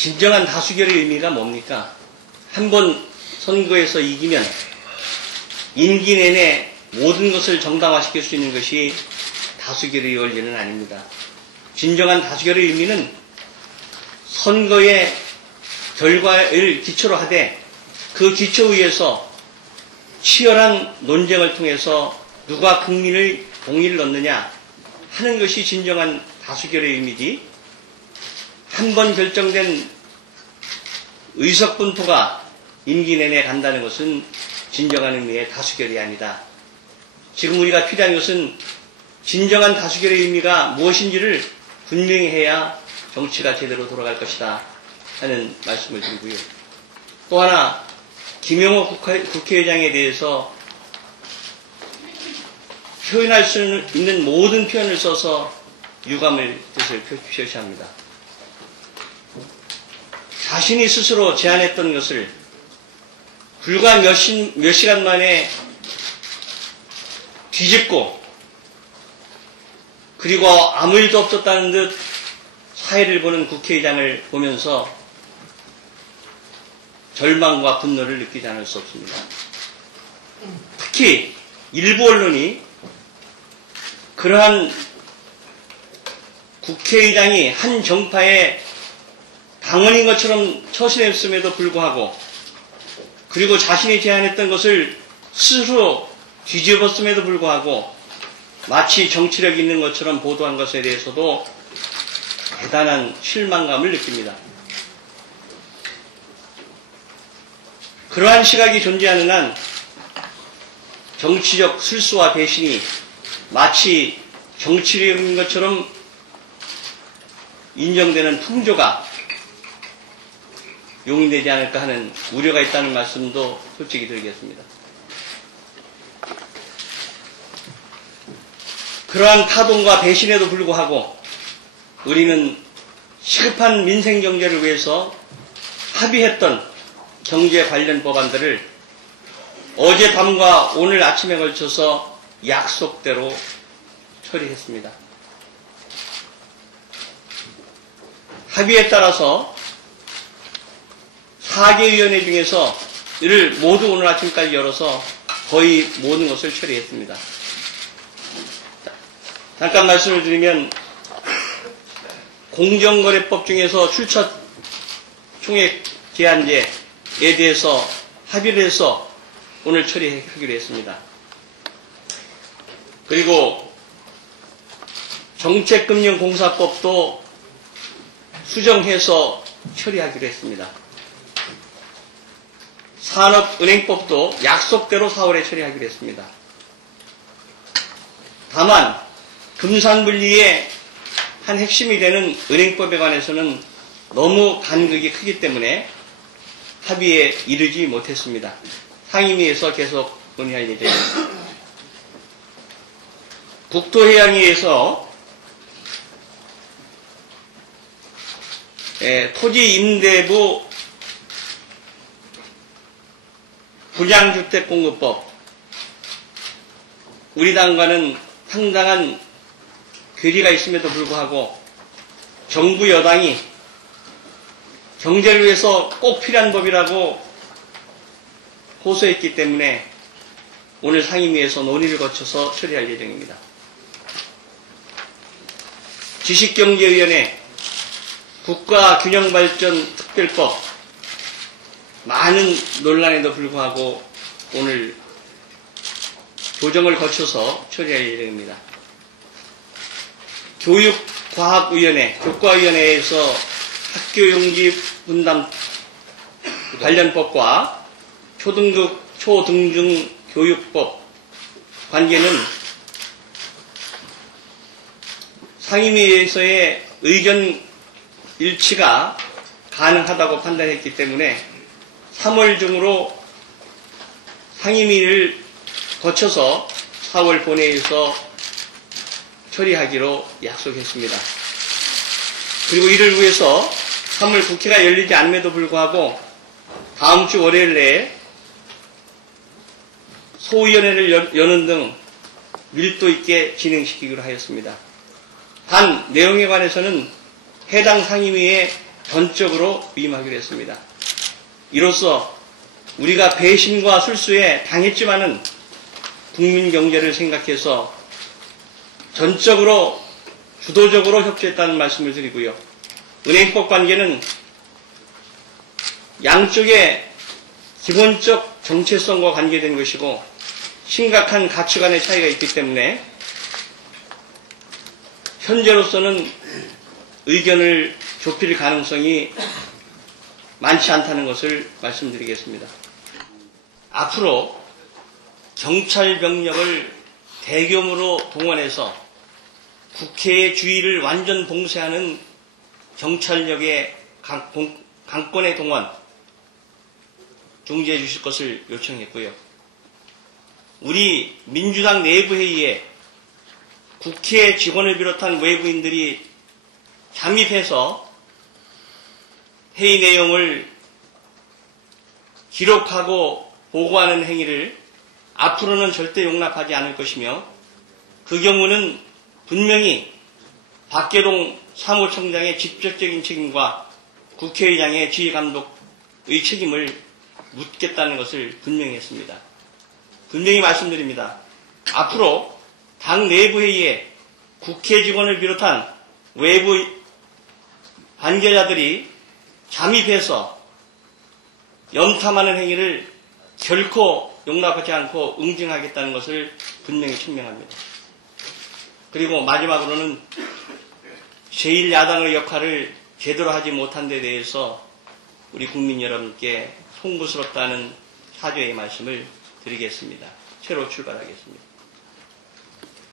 진정한 다수결의 의미가 뭡니까? 한 번 선거에서 이기면 임기 내내 모든 것을 정당화시킬 수 있는 것이 다수결의 원리는 아닙니다. 진정한 다수결의 의미는 선거의 결과를 기초로 하되 그 기초 위에서 치열한 논쟁을 통해서 누가 국민의 동의를 얻느냐 하는 것이 진정한 다수결의 의미지, 한 번 결정된 의석 분포가 임기 내내 간다는 것은 진정한 의미의 다수결이 아니다. 지금 우리가 필요한 것은 진정한 다수결의 의미가 무엇인지를 분명히 해야 정치가 제대로 돌아갈 것이다 하는 말씀을 드리고요. 또 하나, 김영호 국회의장에 대해서 표현할 수 있는 모든 표현을 써서 유감의 뜻을 표시합니다. 자신이 스스로 제안했던 것을 불과 몇 시간 만에 뒤집고, 그리고 아무 일도 없었다는 듯 사회를 보는 국회의장을 보면서 절망과 분노를 느끼지 않을 수 없습니다. 특히 일부 언론이 그러한 국회의장이 한 정파의 당원인 것처럼 처신했음에도 불구하고, 그리고 자신이 제안했던 것을 스스로 뒤집었음에도 불구하고 마치 정치력 있는 것처럼 보도한 것에 대해서도 대단한 실망감을 느낍니다. 그러한 시각이 존재하는 한 정치적 실수와 배신이 마치 정치력인 것처럼 인정되는 풍조가 용인되지 않을까 하는 우려가 있다는 말씀도 솔직히 드리겠습니다. 그러한 파동과 배신에도 불구하고 우리는 시급한 민생경제를 위해서 합의했던 경제 관련 법안들을 어젯밤과 오늘 아침에 걸쳐서 약속대로 처리했습니다. 합의에 따라서 4개 위원회 중에서 이를 모두 오늘 아침까지 열어서 거의 모든 것을 처리했습니다. 잠깐 말씀을 드리면, 공정거래법 중에서 출처 총액 제한제에 대해서 합의를 해서 오늘 처리하기로 했습니다. 그리고 정책금융공사법도 수정해서 처리하기로 했습니다. 산업은행법도 약속대로 4월에 처리하기로 했습니다. 다만 금산분리의 한 핵심이 되는 은행법에 관해서는 너무 간극이 크기 때문에 합의에 이르지 못했습니다. 상임위에서 계속 논의할 예정입니다. 국토해양위에서 토지임대부 분양주택공급법, 우리 당과는 상당한 괴리가 있음에도 불구하고 정부 여당이 경제를 위해서 꼭 필요한 법이라고 호소했기 때문에 오늘 상임위에서 논의를 거쳐서 처리할 예정입니다. 지식경제위원회, 국가균형발전특별법, 많은 논란에도 불구하고 오늘 조정을 거쳐서 처리할 예정입니다. 교육과학위원회, 교과위원회에서 학교용지 분담 관련법과 초등급, 초등중 교육법 관계는 상임위에서의 의견 일치가 가능하다고 판단했기 때문에 3월 중으로 상임위를 거쳐서 4월 본회의에서 처리하기로 약속했습니다. 그리고 이를 위해서 3월 국회가 열리지 않음에도 불구하고 다음 주 월요일 내에 소위원회를 여는 등 밀도 있게 진행시키기로 하였습니다. 단 내용에 관해서는 해당 상임위에 전적으로 위임하기로 했습니다. 이로써 우리가 배신과 술수에 당했지만은 국민 경제를 생각해서 전적으로 주도적으로 협조했다는 말씀을 드리고요. 은행법 관계는 양쪽의 기본적 정체성과 관계된 것이고 심각한 가치관의 차이가 있기 때문에 현재로서는 의견을 좁힐 가능성이 많지 않다는 것을 말씀드리겠습니다. 앞으로 경찰 병력을 대규모로 동원해서 국회의 주의를 완전 봉쇄하는 경찰력의 강권의 동원 중지해 주실 것을 요청했고요. 우리 민주당 내부회의에 국회 직원을 비롯한 외부인들이 잠입해서 회의 내용을 기록하고 보고하는 행위를 앞으로는 절대 용납하지 않을 것이며 그 경우는 분명히 박계동 사무총장의 직접적인 책임과 국회의장의 지휘감독의 책임을 묻겠다는 것을 분명히 했습니다. 분명히 말씀드립니다. 앞으로 당 내부회의에 국회 직원을 비롯한 외부 관계자들이 잠입해서 염탐하는 행위를 결코 용납하지 않고 응징하겠다는 것을 분명히 천명합니다. 그리고 마지막으로는 제1야당의 역할을 제대로 하지 못한 데 대해서 우리 국민 여러분께 송구스럽다는 사죄의 말씀을 드리겠습니다. 새로 출발하겠습니다.